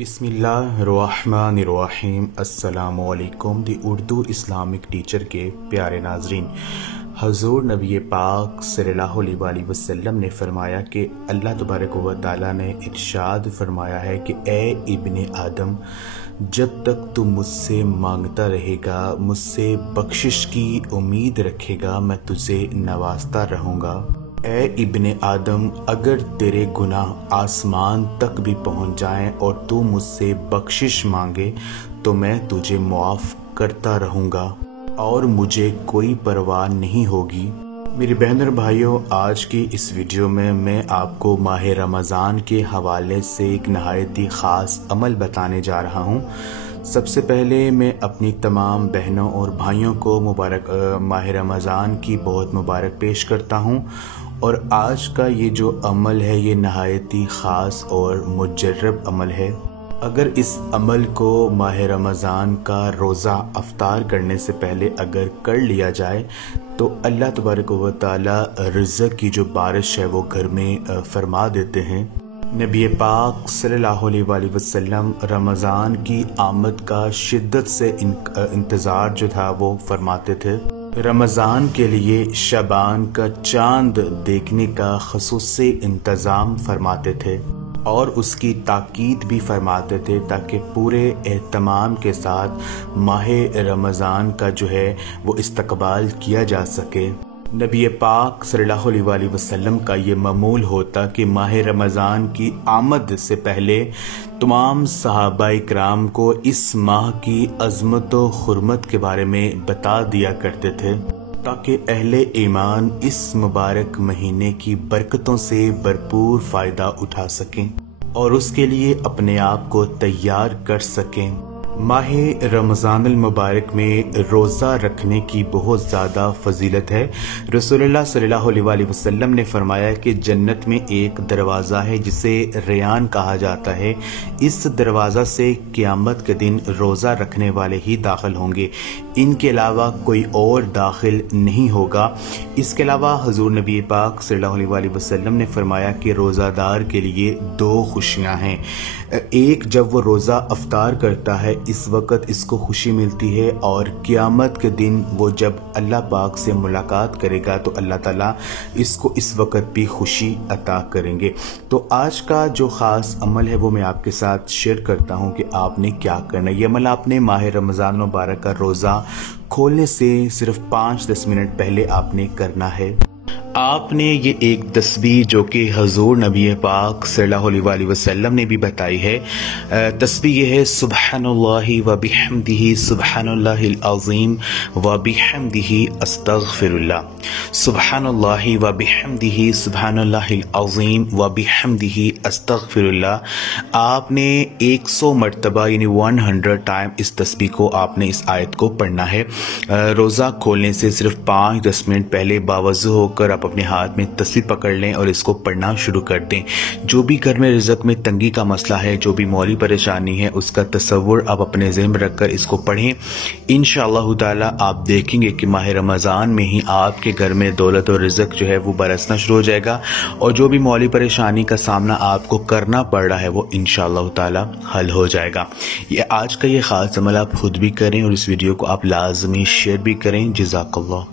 بسم اللہ الرحمن الرحیم۔ السلام علیکم۔ دی اردو اسلامک ٹیچر کے پیارے ناظرین، حضور نبی پاک صلی اللہ علیہ وآلہ وسلم نے فرمایا کہ اللہ تبارک و تعالیٰ نے ارشاد فرمایا ہے کہ اے ابن آدم، جب تک تم مجھ سے مانگتا رہے گا، مجھ سے بخشش کی امید رکھے گا، میں تجھے نوازتا رہوں گا۔ اے ابن آدم، اگر تیرے گناہ آسمان تک بھی پہنچ جائیں اور تو مجھ سے بخشش مانگے تو میں تجھے معاف کرتا رہوں گا اور مجھے کوئی پرواہ نہیں ہوگی۔ میری بہن اور بھائیوں، آج کی اس ویڈیو میں آپ کو ماہ رمضان کے حوالے سے ایک نہایت ہی خاص عمل بتانے جا رہا ہوں۔ سب سے پہلے میں اپنی تمام بہنوں اور بھائیوں کو ماہ رمضان کی بہت مبارک پیش کرتا ہوں، اور آج کا یہ جو عمل ہے یہ نہایت ہی خاص اور مجرب عمل ہے۔ اگر اس عمل کو ماہ رمضان کا روزہ افطار کرنے سے پہلے اگر کر لیا جائے تو اللہ تبارک و تعالی رزق کی جو بارش ہے وہ گھر میں فرما دیتے ہیں۔ نبی پاک صلی اللہ علیہ وآلہ وسلم رمضان کی آمد کا شدت سے انتظار جو تھا وہ فرماتے تھے۔ رمضان کے لیے شعبان کا چاند دیکھنے کا خصوصی انتظام فرماتے تھے اور اس کی تاکید بھی فرماتے تھے تاکہ پورے اہتمام کے ساتھ ماہ رمضان کا جو ہے وہ استقبال کیا جا سکے۔ نبی پاک صلی اللہ علیہ وآلہ وسلم کا یہ معمول ہوتا کہ ماہ رمضان کی آمد سے پہلے تمام صحابہ کرام کو اس ماہ کی عظمت و حرمت کے بارے میں بتا دیا کرتے تھے تاکہ اہل ایمان اس مبارک مہینے کی برکتوں سے بھرپور فائدہ اٹھا سکیں اور اس کے لیے اپنے آپ کو تیار کر سکیں۔ ماہ رمضان المبارک میں روزہ رکھنے کی بہت زیادہ فضیلت ہے۔ رسول اللہ صلی اللہ علیہ وآلہ وسلم نے فرمایا کہ جنت میں ایک دروازہ ہے جسے ریان کہا جاتا ہے، اس دروازہ سے قیامت کے دن روزہ رکھنے والے ہی داخل ہوں گے، ان کے علاوہ کوئی اور داخل نہیں ہوگا۔ اس کے علاوہ حضور نبی پاک صلی اللہ علیہ وآلہ وسلم نے فرمایا کہ روزہ دار کے لیے دو خوشیاں ہیں۔ ایک، جب وہ روزہ افطار کرتا ہے اس وقت اس کو خوشی ملتی ہے، اور قیامت کے دن وہ جب اللہ پاک سے ملاقات کرے گا تو اللہ تعالیٰ اس کو اس وقت بھی خوشی عطا کریں گے۔ تو آج کا جو خاص عمل ہے وہ میں آپ کے ساتھ شیئر کرتا ہوں کہ آپ نے کیا کرنا ہے۔ یہ عمل آپ نے ماہ رمضان مبارک کا روزہ کھولنے سے صرف 5-10 منٹ پہلے آپ نے کرنا ہے۔ آپ نے یہ ایک تسبیح جو کہ حضور نبی پاک صلی اللہ علیہ وآلہ وسلم نے بھی بتائی ہے، تسبیح یہ ہے سبحان اللہ و بحمدہ سبحان اللہ العظیم و بحمدہ استغفر اللہ، سبحان اللہ و بحمدہ سبحان اللہ العظیم و بحمدہ استغفر اللہ۔ آپ نے 100 مرتبہ یعنی 100 ٹائم اس تسبیح کو آپ نے اس آیت کو پڑھنا ہے۔ روزہ کھولنے سے صرف 5-10 منٹ پہلے باوضو ہو کر آپ اپنے ہاتھ میں تسبیح پکڑ لیں اور اس کو پڑھنا شروع کر دیں۔ جو بھی گھر میں رزق میں تنگی کا مسئلہ ہے، جو بھی مالی پریشانی ہے، اس کا تصور آپ اپنے ذہن میں رکھ کر اس کو پڑھیں۔ انشاءاللہ تعالی آپ دیکھیں گے کہ ماہ رمضان میں ہی آپ کے گھر میں دولت اور رزق جو ہے وہ برسنا شروع ہو جائے گا، اور جو بھی مالی پریشانی کا سامنا آپ کو کرنا پڑ رہا ہے وہ انشاءاللہ تعالی حل ہو جائے گا۔ یہ آج کا یہ خاص عمل آپ خود بھی کریں اور اس ویڈیو کو آپ لازمی شیئر بھی کریں۔ جزاک اللہ۔